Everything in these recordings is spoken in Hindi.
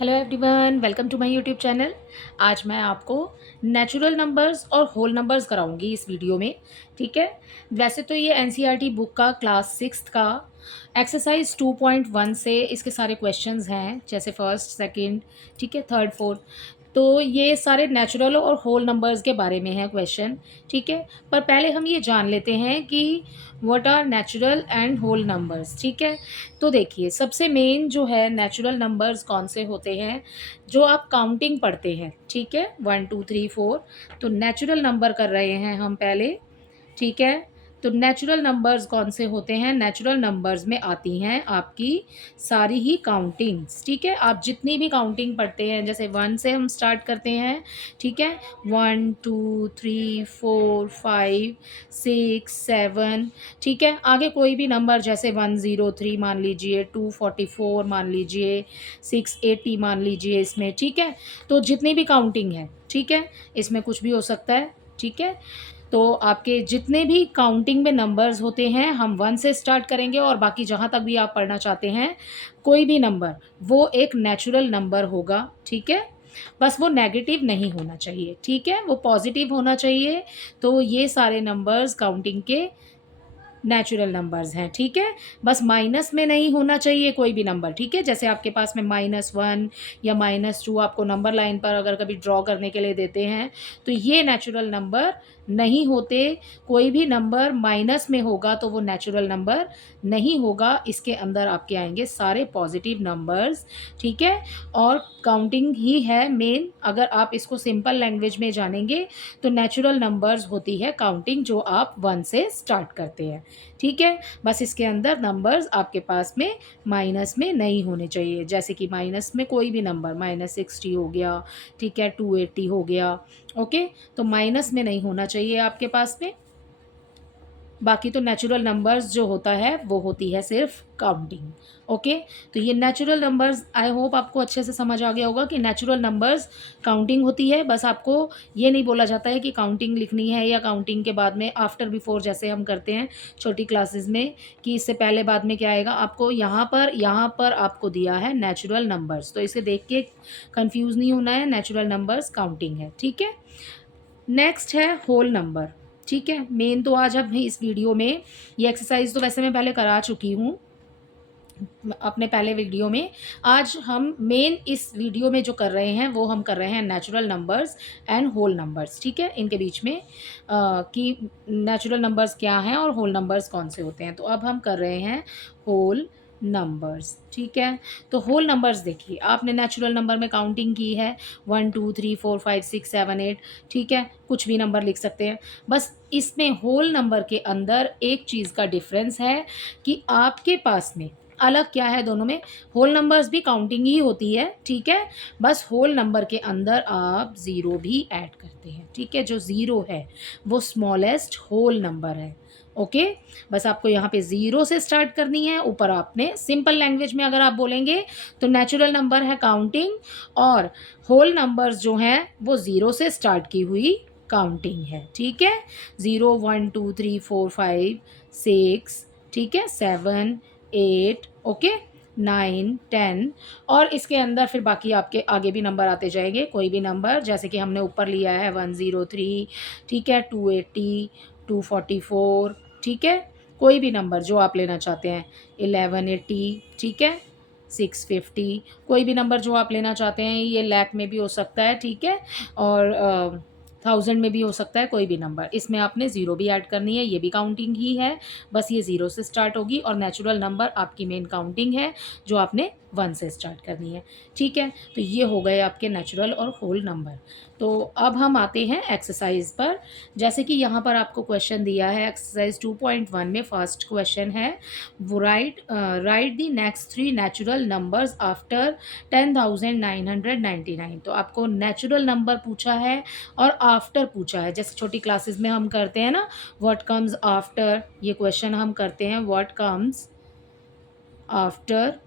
Hello everyone, welcome to my YouTube channel. आज मैं आपको नेचुरल नंबर्स और होल नंबर्स कराऊंगी इस वीडियो में। ठीक है। वैसे तो ये एनसीईआरटी बुक का क्लास 6 का एक्सरसाइज 2.1 से इसके सारे क्वेश्चंस हैं, जैसे फर्स्ट सेकंड, ठीक है, थर्ड फोर्थ। तो ये सारे नेचुरल और होल नंबर्स के बारे में है क्वेश्चन। ठीक है। पर पहले हम ये जान लेते हैं कि what are natural and whole numbers. ठीक है। तो देखिए, सबसे मेन जो है नेचुरल नंबर्स कौन से होते हैं, जो आप काउंटिंग पढ़ते हैं। ठीक है, 1 2 3 4। तो नेचुरल नंबर कर रहे हैं हम पहले। ठीक है। तो नेचुरल नंबर्स कौन से होते हैं? नेचुरल नंबर्स में आती हैं आपकी सारी ही काउंटिंग्स। ठीक है। आप जितनी भी काउंटिंग पढ़ते हैं, जैसे 1 से हम स्टार्ट करते हैं। ठीक है। 1 2 3 4 5 6 7। ठीक है। आगे कोई भी नंबर, जैसे 103 मान लीजिए, 244 मान लीजिए, 680 मान लीजिए इसमें। ठीक है। तो जितनी भी काउंटिंग है, ठीक है, इसमें कुछ भी हो सकता है। ठीक है। तो आपके जितने भी काउंटिंग में नंबर्स होते हैं, हम 1 से स्टार्ट करेंगे और बाकी जहाँ तक भी आप पढ़ना चाहते हैं, कोई भी नंबर वो एक नेचुरल नंबर होगा। ठीक है। बस वो नेगेटिव नहीं होना चाहिए। ठीक है, वो पॉजिटिव होना चाहिए। तो ये सारे नंबर्स काउंटिंग के नेचुरल नंबर्स हैं। ठीक है। बस माइनस में नहीं होना चाहिए कोई भी नंबर। ठीक है। जैसे आपके पास में -1 या -2 आपको नंबर लाइन पर अगर कभी ड्रॉ करने के लिए देते हैं, तो ये नेचुरल नंबर नहीं होते। कोई भी नंबर माइनस में होगा तो वो नेचुरल नंबर नहीं होगा। इसके अंदर आपके आएंगे सारे पॉजिटिव नंबर्स। ठीक है। और काउंटिंग ही है मेन। अगर आप इसको सिंपल लैंग्वेज में जानेंगे, तो नेचुरल नंबर्स होती है काउंटिंग जो आप 1 से स्टार्ट करते हैं। ठीक है। बस इसके अंदर नंबर्स आपके पास में माइनस में नहीं होने चाहिए। जैसे कि माइनस में कोई भी नंबर, -60 हो गया, ठीक है, 280 हो गया। ओके। तो माइनस में नहीं होना चाहिए आपके पास में। बाकी तो नेचुरल नंबर्स जो होता है वो होती है सिर्फ काउंटिंग। ओके। तो ये नेचुरल नंबर्स, आई होप आपको अच्छे से समझ आ गया होगा कि नेचुरल नंबर्स काउंटिंग होती है। बस आपको ये नहीं बोला जाता है कि काउंटिंग लिखनी है या काउंटिंग के बाद में आफ्टर बिफोर, जैसे हम करते हैं छोटी क्लासेस में, कि इससे पहले बाद में क्या आएगा। आपको यहाँ पर आपको दिया है नेचुरल नंबर्स, तो इसे देख के कंफ्यूज नहीं होना है। नेचुरल नंबर्स काउंटिंग है। ठीक है। नेक्स्ट है होल नंबर। ठीक है। मेन तो आज हम इस वीडियो में, ये एक्सरसाइज तो वैसे मैं पहले करा चुकी हूँ अपने पहले वीडियो में। आज हम मेन इस वीडियो में जो कर रहे हैं, वो हम कर रहे हैं natural numbers and whole numbers. ठीक है। इनके बीच में कि नेचुरल नंबर्स क्या हैं और होल नंबर्स कौन से होते हैं। तो अब हम कर रहे हैं होल नंबर्स। ठीक है। तो होल नंबर्स देखिए, आपने नेचुरल नंबर में काउंटिंग की है, 1 2 3 4 5 6 7 8। ठीक है। कुछ भी नंबर लिख सकते हैं। बस इसमें होल नंबर के अंदर एक चीज़ का डिफरेंस है कि आपके पास में अलग क्या है दोनों में। होल नंबर्स भी काउंटिंग ही होती है। ठीक है। बस होल नंबर के अंदर आप ज़ीरो भी ऐड करते हैं। ठीक है। जो ज़ीरो है वो स्मॉलेस्ट होल नंबर है। ओके। बस आपको यहाँ पे ज़ीरो से स्टार्ट करनी है। ऊपर आपने सिंपल लैंग्वेज में अगर आप बोलेंगे, तो नेचुरल नंबर है काउंटिंग, और होल नंबर्स जो हैं वो ज़ीरो से स्टार्ट की हुई काउंटिंग है। ठीक है। 0 1 2 3 4 5 6, ठीक है, 7 8, ओके, 9 10। और इसके अंदर फिर बाकी आपके आगे भी नंबर आते जाएंगे। कोई भी नंबर, जैसे कि हमने ऊपर लिया है 103, ठीक है, 280, 244। ठीक है। कोई भी नंबर जो आप लेना चाहते हैं, 1180, ठीक है, 650। कोई भी नंबर जो आप लेना चाहते हैं, ये लाख में भी हो सकता है। ठीक है। और 1000 में भी हो सकता है। कोई भी नंबर, इसमें आपने ज़ीरो भी ऐड करनी है, ये भी काउंटिंग ही है। बस ये ज़ीरो से स्टार्ट होगी, और नेचुरल नंबर आपकी मेन काउंटिंग है जो आपने 1 से स्टार्ट करनी है। ठीक है। तो ये हो गए आपके नेचुरल और होल नंबर। तो अब हम आते हैं एक्सरसाइज पर। जैसे कि यहाँ पर आपको क्वेश्चन दिया है, एक्सरसाइज 2.1 में फर्स्ट क्वेश्चन है, right the next 3 natural numbers after 10,999। तो आपको नेचुरल नंबर पूछा है और आफ्टर पूछा है। जैसे छोटी क्लासेस में हम करते हैं ना, व्हाट कम्स आफ्टर, ये क्वेश्चन हम करते हैं, व्हाट कम्स आफ्टर।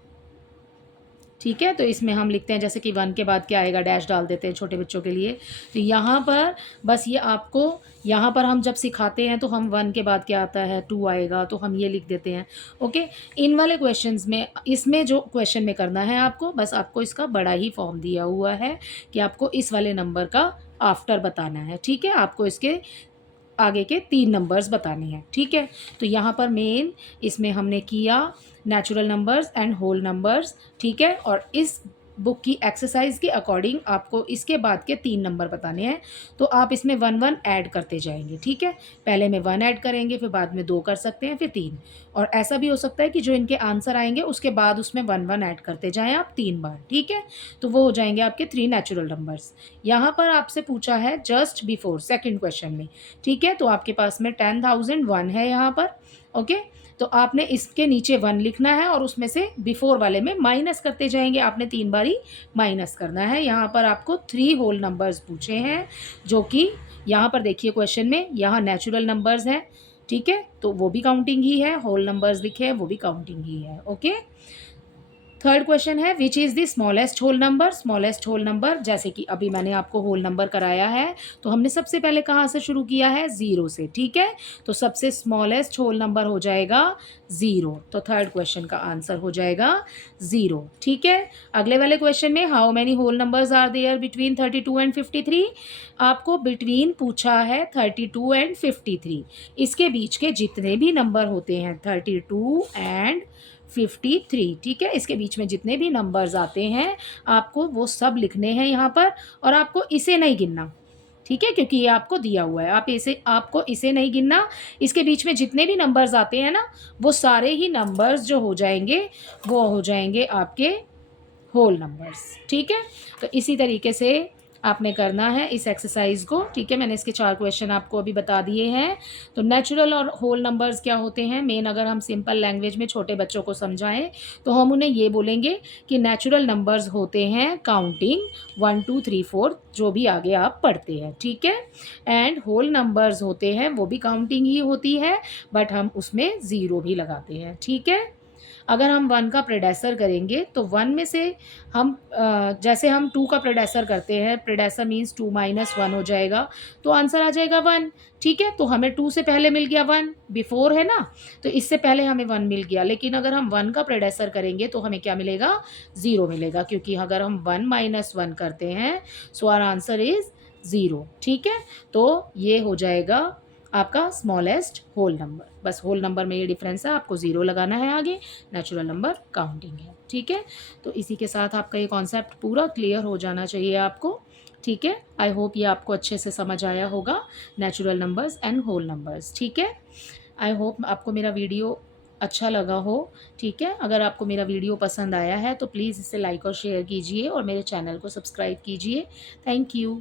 ठीक है। तो इसमें हम लिखते हैं जैसे कि 1 के बाद क्या आएगा, डैश डाल देते हैं छोटे बच्चों के लिए। तो यहाँ पर बस ये आपको, यहाँ पर हम जब सिखाते हैं तो हम 1 के बाद क्या आता है, 2 आएगा, तो हम ये लिख देते हैं। ओके, इन वाले क्वेश्चंस में, इसमें जो क्वेश्चन में करना है आपको, बस आपको इसका बड़ा ही फॉर्म दिया हुआ है कि आपको इस वाले नंबर का आफ्टर बताना है। ठीक है, आपको इसके आगे के 3 नंबर्स बताने हैं। ठीक है, तो यहाँ पर मेन इसमें हमने किया natural numbers and whole numbers. ठीक है, और इस बुक की एक्सरसाइज के अकॉर्डिंग आपको इसके बाद के 3 नंबर बताने हैं। तो आप इसमें 1 ऐड करते जाएंगे। ठीक है, पहले में 1 ऐड करेंगे, फिर बाद में 2 कर सकते हैं, फिर 3। और ऐसा भी हो सकता है कि जो इनके आंसर आएंगे उसके बाद उसमें 1 ऐड करते जाएं आप 3 बार। ठीक है, तो वो हो जाएंगे आपके 3 नेचुरल नंबर्स। यहाँ पर आपसे पूछा है जस्ट बिफोर सेकेंड क्वेश्चन में। ठीक है, तो आपके पास में 10,001 है यहाँ पर। ओके, तो आपने इसके नीचे 1 लिखना है और उसमें से बिफोर वाले में माइनस करते जाएंगे। आपने 3 बारी माइनस करना है। यहाँ पर आपको 3 होल नंबर्स पूछे हैं, जो कि यहाँ पर देखिए क्वेश्चन में, यहाँ नेचुरल नंबर्स हैं। ठीक है, तो वो भी काउंटिंग ही है, होल नंबर्स लिखे हैं वो भी काउंटिंग ही है। ओके, थर्ड क्वेश्चन है which is the smallest whole number. Smallest whole number, जैसे कि अभी मैंने आपको होल नंबर कराया है, तो हमने सबसे पहले कहाँ से शुरू किया है, 0 से। ठीक है, तो सबसे स्मॉलेस्ट होल नंबर हो जाएगा 0। तो थर्ड क्वेश्चन का आंसर हो जाएगा 0। ठीक है, अगले वाले क्वेश्चन में how many whole numbers are there between 32 and 53। आपको बिटवीन पूछा है 32 एंड 53। इसके बीच के जितने भी नंबर होते हैं 32 एंड 53, ठीक है, इसके बीच में जितने भी नंबर्स आते हैं आपको वो सब लिखने हैं यहाँ पर, और आपको इसे नहीं गिनना। ठीक है, क्योंकि ये आपको दिया हुआ है, आपको इसे नहीं गिनना। इसके बीच में जितने भी नंबर्स आते हैं ना, वो सारे ही नंबर्स जो हो जाएंगे वो हो जाएंगे आपके होल नंबर्स। ठीक है, तो इसी तरीके से आपने करना है इस एक्सरसाइज को। ठीक है, मैंने इसके 4 क्वेश्चन आपको अभी बता दिए हैं। तो नेचुरल और होल नंबर्स क्या होते हैं, मेन अगर हम सिंपल लैंग्वेज में छोटे बच्चों को समझाएं तो हम उन्हें ये बोलेंगे कि नेचुरल नंबर्स होते हैं काउंटिंग 1 2 3 4, जो भी आगे आप पढ़ते हैं। ठीक है, एंड होल नंबर्स होते हैं वो भी काउंटिंग ही होती है, बट हम उसमें 0 भी लगाते हैं। ठीक है, अगर हम 1 का प्रेडेसर करेंगे तो 1 में से हम जैसे हम 2 का प्रेडेसर करते हैं, प्रेडेसर मीन्स 2 माइनस 1 हो जाएगा, तो आंसर आ जाएगा 1। ठीक है, तो हमें 2 से पहले मिल गया 1, बिफोर है ना, तो इससे पहले हमें 1 मिल गया। लेकिन अगर हम 1 का प्रेडेसर करेंगे तो हमें क्या मिलेगा, 0 मिलेगा, क्योंकि अगर हम 1 माइनस 1 करते हैं सो आवर आंसर इज 0। ठीक है, तो ये हो जाएगा आपका स्मॉलेस्ट होल नंबर। बस होल नंबर में ये डिफरेंस है, आपको 0 लगाना है आगे, नेचुरल नंबर काउंटिंग है। ठीक है, तो इसी के साथ आपका ये कॉन्सेप्ट पूरा क्लियर हो जाना चाहिए आपको। ठीक है, आई होप ये आपको अच्छे से समझ आया होगा, natural numbers and whole numbers. ठीक है, आई होप आपको मेरा वीडियो अच्छा लगा हो। ठीक है, अगर आपको मेरा वीडियो पसंद आया है तो प्लीज़ इसे लाइक और शेयर कीजिए और मेरे चैनल को सब्सक्राइब कीजिए। Thank you.